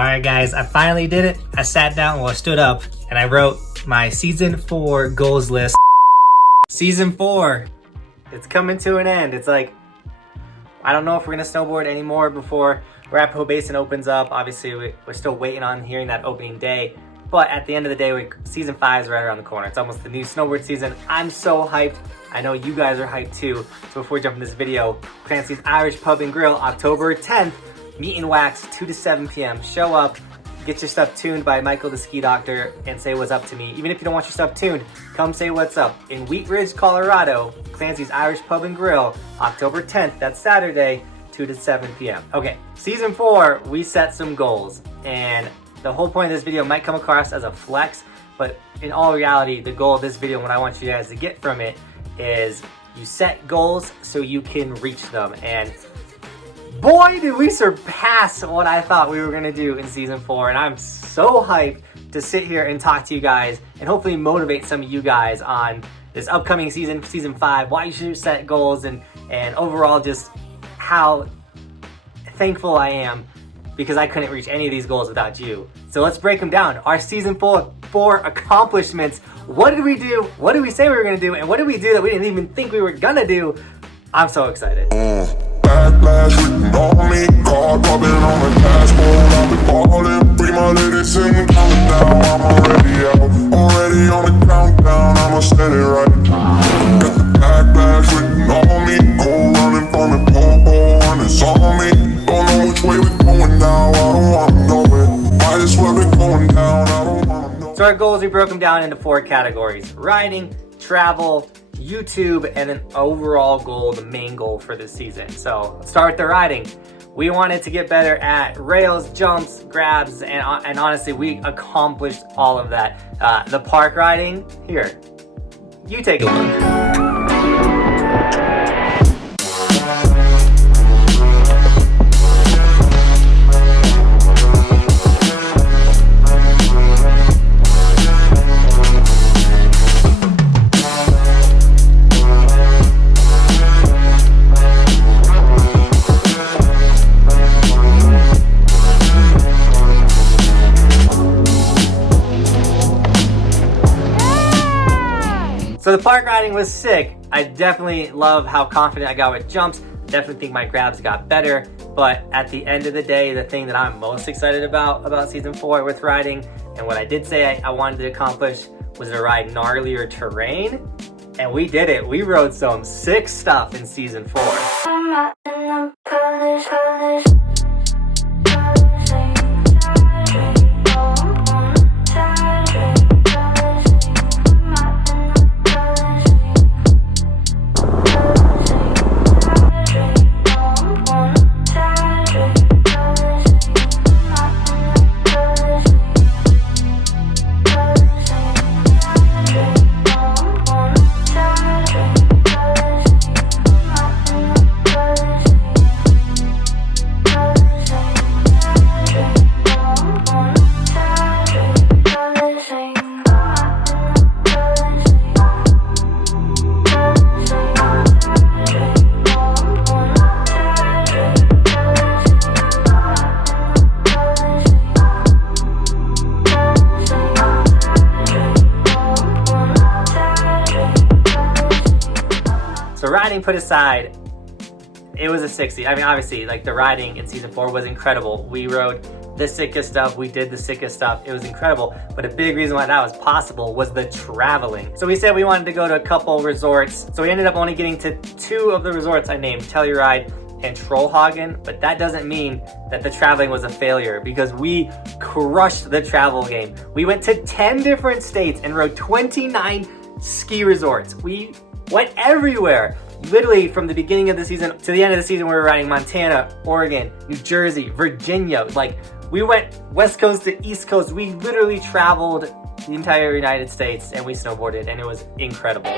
Alright guys, I finally did it. I sat down, well I stood up, and I wrote my season 4 goals list. Season 4, it's coming to an end. It's like, I don't know if we're gonna snowboard anymore before Arapahoe Basin opens up. Obviously, we're still waiting on hearing that opening day. But at the end of the day, season 5 is right around the corner. It's almost the new snowboard season. I'm so hyped. I know you guys are hyped too. So before we jump in this video, Clancy's Irish Pub and Grill, October 10th, meet and wax, 2 to 7 p.m. Show up, get your stuff tuned by Michael the Ski Doctor, and say what's up to me. Even if you don't want your stuff tuned, come say what's up. In Wheat Ridge, Colorado, Clancy's Irish Pub and Grill, October 10th, that's Saturday, 2 to 7 p.m. Okay, season 4, we set some goals. And the whole point of this video might come across as a flex, but in all reality, the goal of this video, what I want you guys to get from it, is you set goals so you can reach them. And boy, did we surpass what I thought we were gonna do in season 4. And I'm so hyped to sit here and talk to you guys and hopefully motivate some of you guys on this upcoming season, season 5, why you should set goals, and overall just how thankful I am because I couldn't reach any of these goals without you. So let's break them down. Our season 4 accomplishments. What did we do? What did we say we were gonna do? And what did we do that we didn't even think we were gonna do? I'm so excited. Backlash written on me, card rubbing on the dashboard. I've been ballin', free my lady singing, coming down. I'm already out, already on the countdown. I'ma set it right. Got the backlash written on me, cold running from the pole, and it's on me. Don't know which way we're going now. I don't wanna know it. Might as well be going down. I don't wanna know. So our goals, we broke them down into 4 categories: riding, travel, YouTube, and an overall goal, the main goal for this season. So let's start with the riding. We wanted to get better at rails, jumps, grabs, and honestly, we accomplished all of that. The park riding, here, you take a look. So the park riding was sick. I definitely love how confident I got with jumps. Definitely think my grabs got better. But at the end of the day, the thing that I'm most excited about season 4 with riding, and what I did say I wanted to accomplish, was to ride gnarlier terrain. And we did it. We rode some sick stuff in season 4. I'm out in the colors. So riding put aside, it was a 60. I mean, obviously, like the riding in season 4 was incredible. We rode the sickest stuff. We did the sickest stuff. It was incredible. But a big reason why that was possible was the traveling. So we said we wanted to go to a couple resorts. So we ended up only getting to 2 of the resorts I named, Telluride and Trollhagen. But that doesn't mean that the traveling was a failure, because we crushed the travel game. We went to 10 different states and rode 29 ski resorts. We went everywhere. Literally from the beginning of the season to the end of the season, we were riding Montana, Oregon, New Jersey, Virginia. Like, we went West Coast to East Coast. We literally traveled the entire United States and we snowboarded, and it was incredible.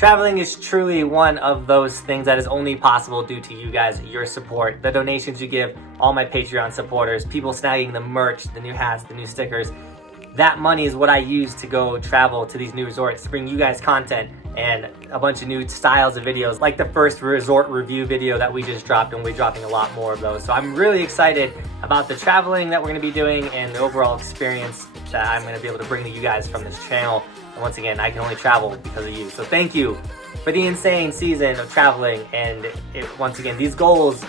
Traveling is truly one of those things that is only possible due to you guys, your support, the donations you give, all my Patreon supporters, people snagging the merch, the new hats, the new stickers. That money is what I use to go travel to these new resorts, to bring you guys content and a bunch of new styles of videos, like the first resort review video that we just dropped, and we'll be dropping a lot more of those. So I'm really excited about the traveling that we're gonna be doing and the overall experience that I'm gonna be able to bring to you guys from this channel. And once again, I can only travel because of you. So thank you for the insane season of traveling. And once again, these goals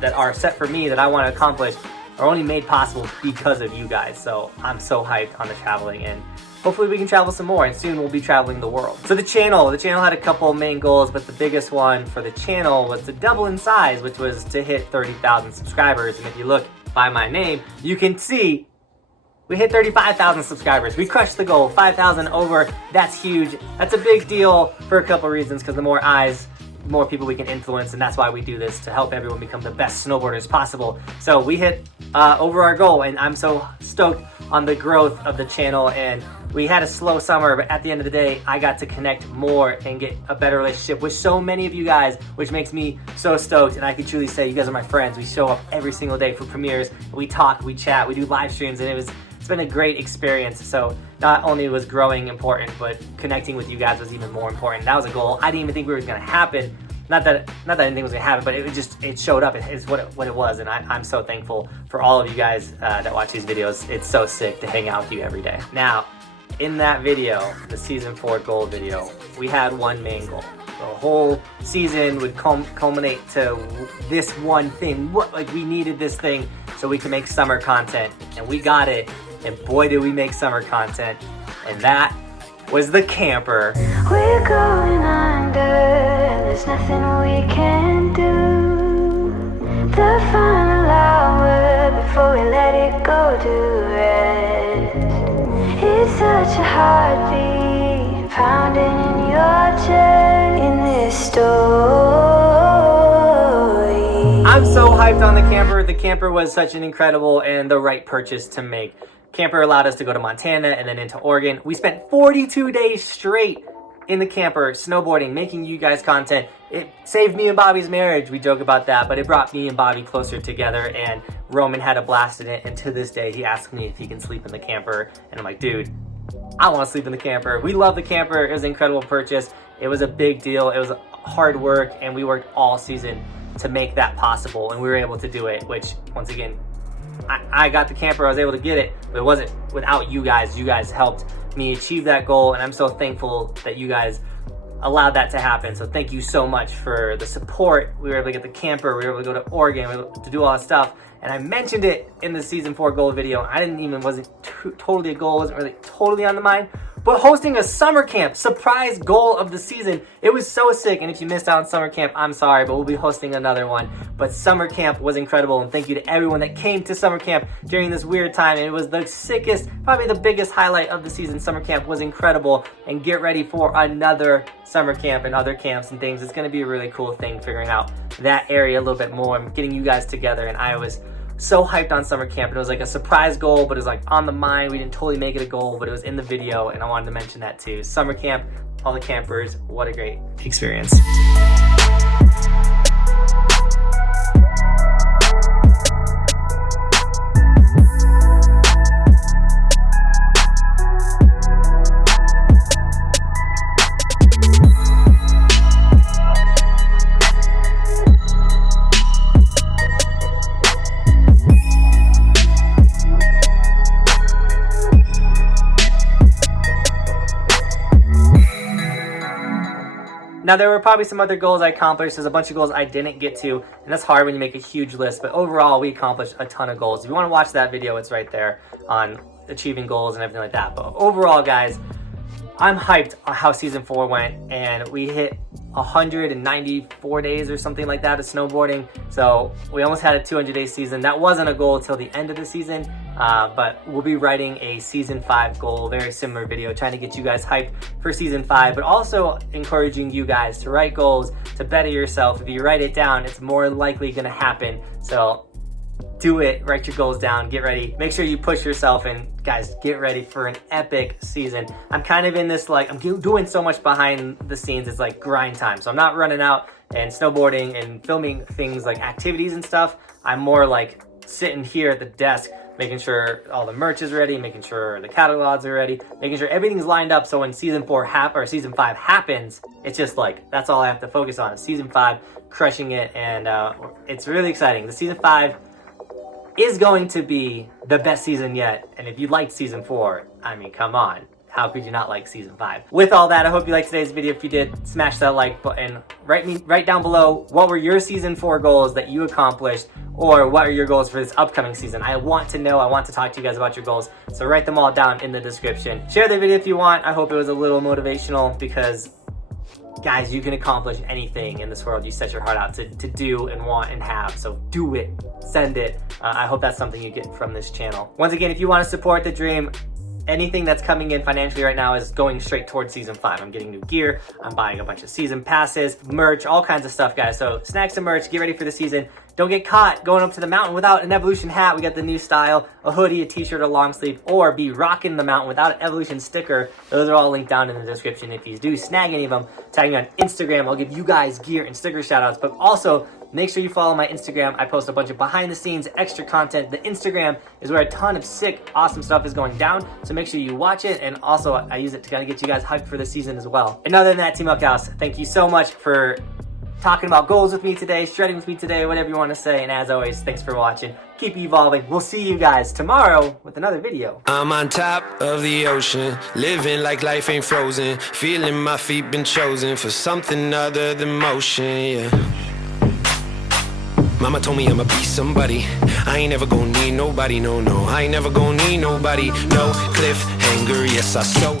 that are set for me that I wanna accomplish are only made possible because of you guys. So I'm so hyped on the traveling, and hopefully we can travel some more, and soon we'll be traveling the world. So the channel had a couple main goals, but the biggest one for the channel was to double in size, which was to hit 30,000 subscribers. And if you look by my name, you can see we hit 35,000 subscribers. We crushed the goal, 5,000 over. That's huge. That's a big deal for a couple reasons, because the more eyes, more people we can influence, and that's why we do this, to help everyone become the best snowboarders possible. So we hit over our goal, and I'm so stoked on the growth of the channel. And we had a slow summer, but at the end of the day, I got to connect more and get a better relationship with so many of you guys, which makes me so stoked. And I can truly say you guys are my friends. We show up every single day for premieres. We talk, we chat, we do live streams, and it's been a great experience. So not only was growing important, but connecting with you guys was even more important. That was a goal I didn't even think was gonna happen. Not that I didn't think it was gonna happen, but it showed up. It's what it was, and I'm so thankful for all of you guys that watch these videos. It's so sick to hang out with you every day. Now, in that video, the season 4 goal video, we had one main goal. The whole season would culminate to this one thing. Like, we needed this thing so we could make summer content, and we got it. And boy, did we make summer content. And that was the camper. We're going under, there's nothing we can do. The final hour before we let it go to rest. It's such a heartbeat pounding in your chest in this story. I'm so hyped on the camper. The camper was such an incredible and the right purchase to make. Camper allowed us to go to Montana and then into Oregon. We spent 42 days straight in the camper, snowboarding, making you guys content. It saved me and Bobby's marriage. We joke about that, but it brought me and Bobby closer together, and Roman had a blast in it. And to this day, he asks me if he can sleep in the camper. And I'm like, dude, I want to sleep in the camper. We love the camper. It was an incredible purchase. It was a big deal. It was hard work, and we worked all season to make that possible. And we were able to do it, which, once again, I got the camper, I was able to get it, but it wasn't without you guys. You guys helped me achieve that goal, and I'm so thankful that you guys allowed that to happen. So thank you so much for the support. We were able to get the camper, we were able to go to Oregon, we were able to do all that stuff, and I mentioned it in the season 4 goal video. Wasn't totally a goal, wasn't really totally on the mind, but hosting a summer camp, surprise goal of the season. It was so sick, and if you missed out on summer camp, I'm sorry, but we'll be hosting another one. But summer camp was incredible, and thank you to everyone that came to summer camp during this weird time. And it was the sickest, probably the biggest highlight of the season. Summer camp was incredible, and get ready for another summer camp and other camps and things. It's gonna be a really cool thing figuring out that area a little bit more and getting you guys together. And I was so hyped on summer camp. It was like a surprise goal, but it was like on the mind. We didn't totally make it a goal, but it was in the video, and I wanted to mention that too. Summer camp, all the campers, what a great experience. Now, there were probably some other goals I accomplished. There's a bunch of goals I didn't get to, and that's hard when you make a huge list, but overall, we accomplished a ton of goals. If you want to watch that video, it's right there on achieving goals and everything like that. But overall, guys, I'm hyped on how season 4 went, and we hit 194 days or something like that of snowboarding. So we almost had a 200-day season. That wasn't a goal until the end of the season, but we'll be writing a season 5 goal, very similar video, trying to get you guys hyped for season 5, but also encouraging you guys to write goals, to better yourself. If you write it down, it's more likely gonna happen. So do it, write your goals down, get ready, make sure you push yourself, and guys, get ready for an epic season. I'm kind of in this, like, I'm doing so much behind the scenes, it's like grind time. So I'm not running out and snowboarding and filming things like activities and stuff. I'm more like sitting here at the desk, making sure all the merch is ready, making sure the catalogs are ready, making sure everything's lined up so when season 5 happens, it's just like, that's all I have to focus on, is season 5, crushing it, and it's really exciting. The season 5 is going to be the best season yet, and if you liked season 4, I mean, come on. How could you not like season 5? With all that, I hope you liked today's video. If you did, smash that like button. Write down below, what were your season 4 goals that you accomplished, or what are your goals for this upcoming season? I want to know, I want to talk to you guys about your goals, so write them all down in the description. Share the video if you want. I hope it was a little motivational, because guys, you can accomplish anything in this world you set your heart out to do and want and have. So do it, send it. I hope that's something you get from this channel. Once again, if you want to support the dream, anything that's coming in financially right now is going straight towards season 5. I'm getting new gear, I'm buying a bunch of season passes, merch, all kinds of stuff, guys. So snag some merch, get ready for the season. Don't get caught going up to the mountain without an Evolution hat. We got the new style, a hoodie, a t-shirt, a long sleeve, or be rocking the mountain without an Evolution sticker. Those are all linked down in the description. If you do snag any of them, tag me on Instagram. I'll give you guys gear and sticker shout outs, but also make sure you follow my Instagram. I post a bunch of behind the scenes extra content. The Instagram is where a ton of sick, awesome stuff is going down. So make sure you watch it. And also I use it to kind of get you guys hyped for the season as well. And other than that, Team Buckhouse, thank you so much for talking about goals with me today, shredding with me today, whatever you want to say. And as always, thanks for watching. Keep evolving. We'll see you guys tomorrow with another video. I'm on top of the ocean, living like life ain't frozen, feeling my feet been chosen for something other than motion, yeah. Mama told me I'ma be somebody. I ain't never gonna need nobody, no, no. I ain't never gonna need nobody, no cliffhanger. Yes, I so